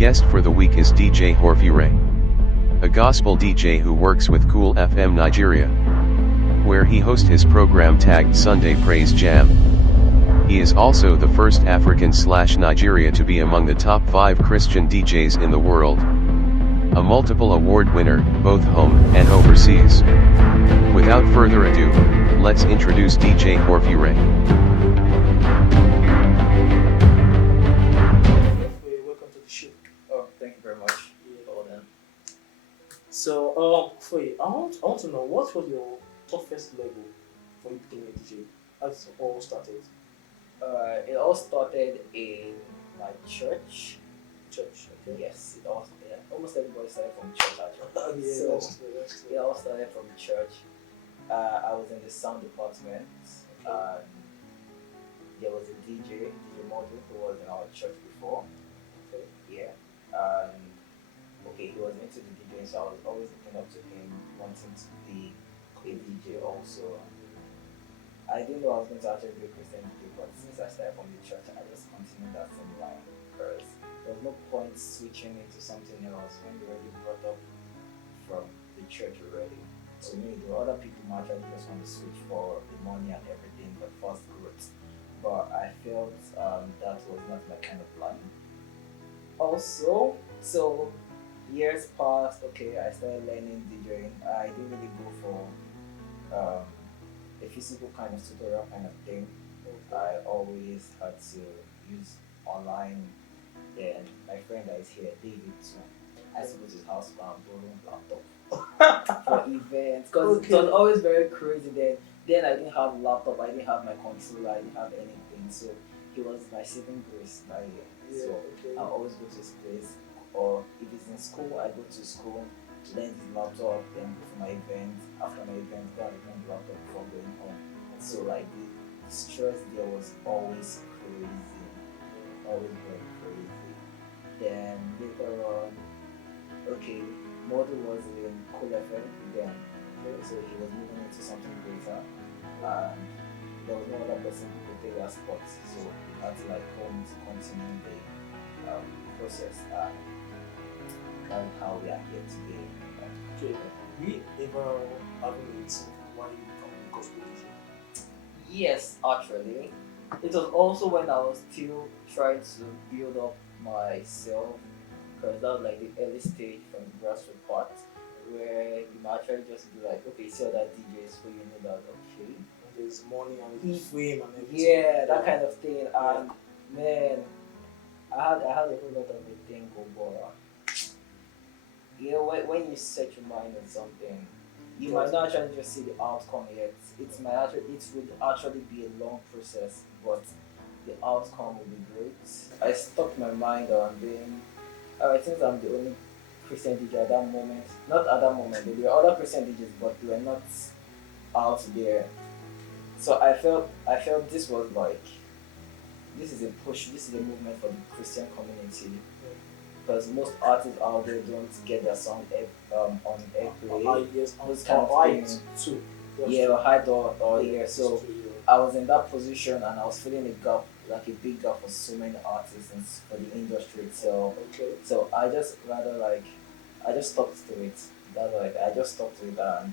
guest for the week is DJ Horphuray, a gospel DJ who works with Cool FM Nigeria, where he hosts his program tagged Sunday Praise Jam. He is also the first African/Nigeria to be among the top 5 Christian DJs in the world. A multiple award winner, both home and overseas. Without further ado, let's introduce DJ Horphuray. Welcome to the show. Oh, thank you very much. Well done. So, I want to know what was your toughest level for you becoming a DJ? How it all started? It all started in my church. Church, okay. Yes, almost everybody started from church actually. Yeah, So that's true. it all started from church. I was in the sound department. There was a DJ model who was in our church before. Okay. Yeah. He was into the DJing, so I was always looking up to him, wanting to be a DJ also. I didn't know I was going to actually be a Christian DJ, but since I started from the church, I just continued that same line because there was no point switching into something else when you already brought up from the church already. To me, there were other people who actually just want to switch for the money and everything, but fast growth. But I felt that was not my kind of plan. Also, so years passed, I started learning DJing. I didn't really go for a physical kind of tutorial kind of thing. I always had to use online. Then my friend that is here, David, too. I used to go to his house and borrow laptop for events because it was always very crazy. Then I didn't have laptop, I didn't have my controller, I didn't have anything. So he was my saving grace that year. I always go to his place, or if it's in school, I go to school, learn his laptop, then go for my event. After my event, go and return the laptop before going home. So like the stress there was always crazy, always very crazy. Then later on, Model was in Cool FM then, so he was moving into something greater, and there was no other person who could take that spot, so we had to home to continue the process, and that's how we are here today. Okay. We ever having a reason why you become a gospel DJ? Yes, actually. It was also when I was still trying to build up myself, because that was the early stage from the grassroots part, where you might actually just be see all that DJs who you know that There's money and there's fame and everything. Yeah, that kind of thing. And man, I had a whole lot of a thing go but when you set your mind on something, you might not actually just see the outcome yet. It would actually be a long process, but the outcome will be great. I stuck my mind on being since I'm the only Christian DJ at that moment. Not at that moment, there were other Christian DJs, but they were not out there. So I felt this was this is a push, this is a movement for the Christian community. Because most artists out there don't get their song on airplay. Yes, those kind of things. Too. Or hide or ear. So I was in that position and I was feeling a gap, a big gap for so many artists and for the industry itself. So I just I just stuck to it. I just stuck to it, and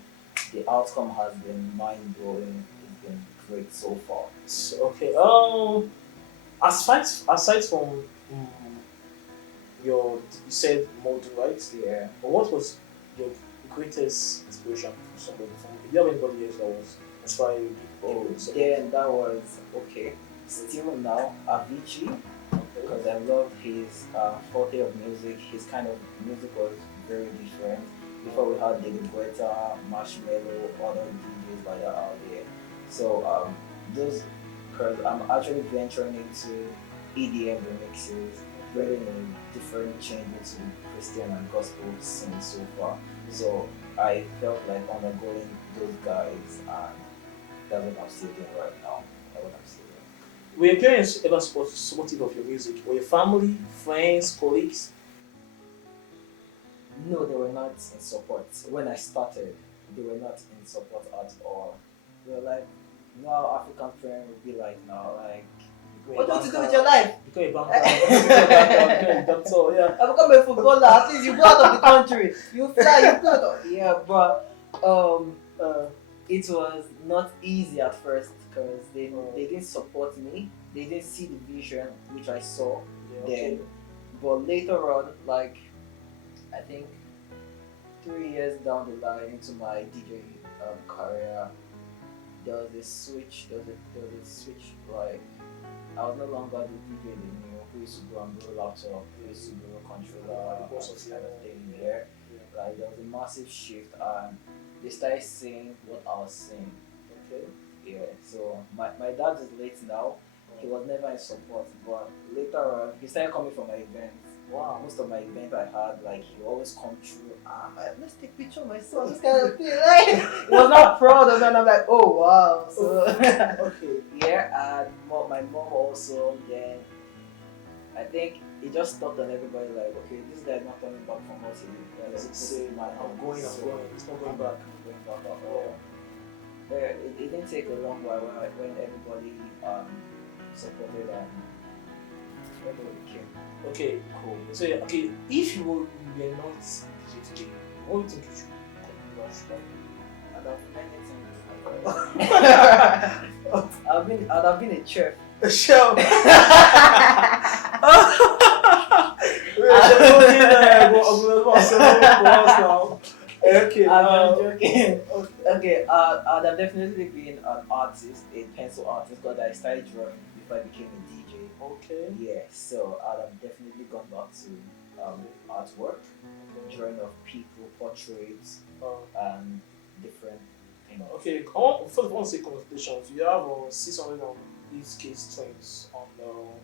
the outcome has been mind blowing. It's been great so far. So, aside from you said model, right? Yeah. But what was your greatest inspiration from somebody? Do you have anybody else that was inspiring you? Then that was still now Avicii, because I love his forte of music. His kind of music was very different. Before we had David Guetta, Marshmello, other DJs like that out there. So because I'm actually venturing into EDM remixes, bringing a different change into the Christian and gospel scene so far. So I felt like undergoing those guys, and that's what I'm still doing right now. Were your parents ever supportive of your music? Were your family, friends, colleagues? No, they were not in support. When I started, they were not in support at all. They were like, how African parents would be like now, What do you want to do with your life? Become a banker, become a doctor, yeah. I become a footballer. At least you go out of the country. You fly, you go out. Yeah, but it was not easy at first because they didn't support me. They didn't see the vision which I saw then. But later on, like I think 3 years down the line into my DJ career, there was a switch. There was a switch. Like I was no longer the DJ they knew who used to go and blow laptop, who used to blow controller, kind of thing there. Like there was a massive shift, and they started seeing what I was seeing. Okay. Yeah. So my dad is late now. He was never in support, but later on he started coming for my events. Wow. Most of my events I had, like he always come through. Let's take a picture of my son. This kind of thing. Like he was not proud of it. And I'm like, oh wow. So okay. yeah, and my mom also. Then I think it just stopped on everybody. Like, okay, this guy is not coming back from us. I'm going. It's not going back. I'm going back at all. It didn't take a long while when everybody supported and everybody came. Okay, cool. So okay, if you were not DJ today, what do you think you should I'd have been a chef. A chef. Okay, I'm joking. Okay, I'd have definitely been an artist, a pencil artist, because I started drawing before I became a DJ. Okay. Yeah, so I'd have definitely gone back to artwork, drawing of people, portraits, and different things. Okay, first I want to say congratulations. You have 608K streams on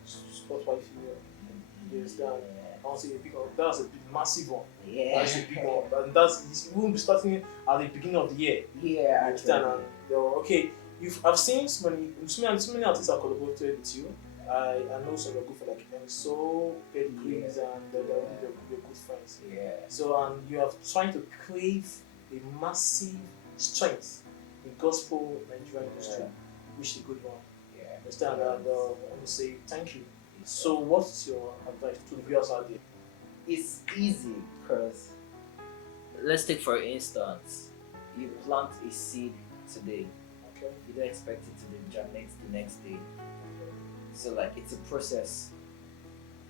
Spotify. You understand? I want to say that's a big, massive one. Yeah. That's a big one. And you won't be starting at the beginning of the year. Yeah, understand? And, okay, I've seen so many artists have collaborated with you. I know some are good for like so pedigrees and they're good friends. Yeah. So and you are trying to crave a massive strength in gospel Nigerian industry, which is a good one. Yeah. Understand? And I want to say thank you. So what's your advice to the viewers out there? It's easy because let's take for instance, you plant a seed today. Okay. You don't expect it to germinate the next day. So like it's a process.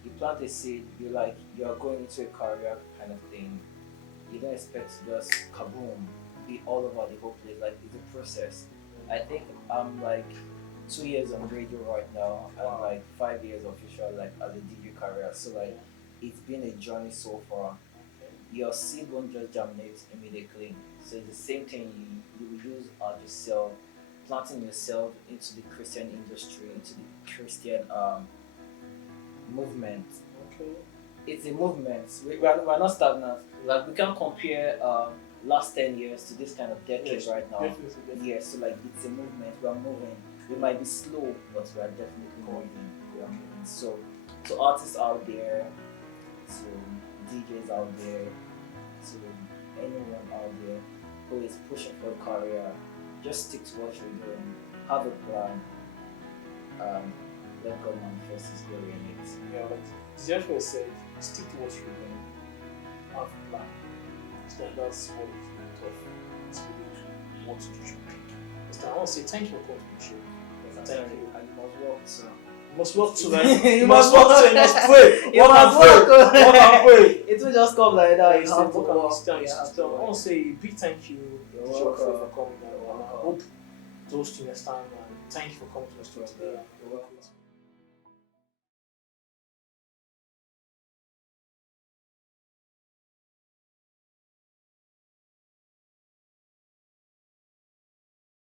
You plant a seed, you're going into a career kind of thing. You don't expect to just kaboom, be all over the whole place. Like it's a process. I think I'm like 2 years on radio right now and like 5 years official like as a DJ career. So like it's been a journey so far. Your seed won't just germinate immediately. So it's the same thing you will use as yourself, planting yourself into the Christian industry, into the Christian movement. Okay. It's a movement. We're not stagnant. Like we can't compare last 10 years to this kind of decade right now. Definitely. Yeah, so like it's a movement. We're moving. We might be slow, but we are definitely moving. We are moving. So artists out there, to DJs out there, to anyone out there who is pushing for a career, just stick to what you're doing. Have a plan. Let God manifest His glory in it. Yeah, like Jeffrey said, stick to what you're doing. Have a plan. That's what it's meant of. It's really what you should make. I want to say thank you for coming to the show. Thank you. And you must work too. You must work too, man. You must work too. You must pray. You must work. Work and pray. It will just come like that. You have to work. work. I want to say a big thank you to Jeffrey for coming. I hope those to next time. And thank you for coming to the studio today. You're welcome.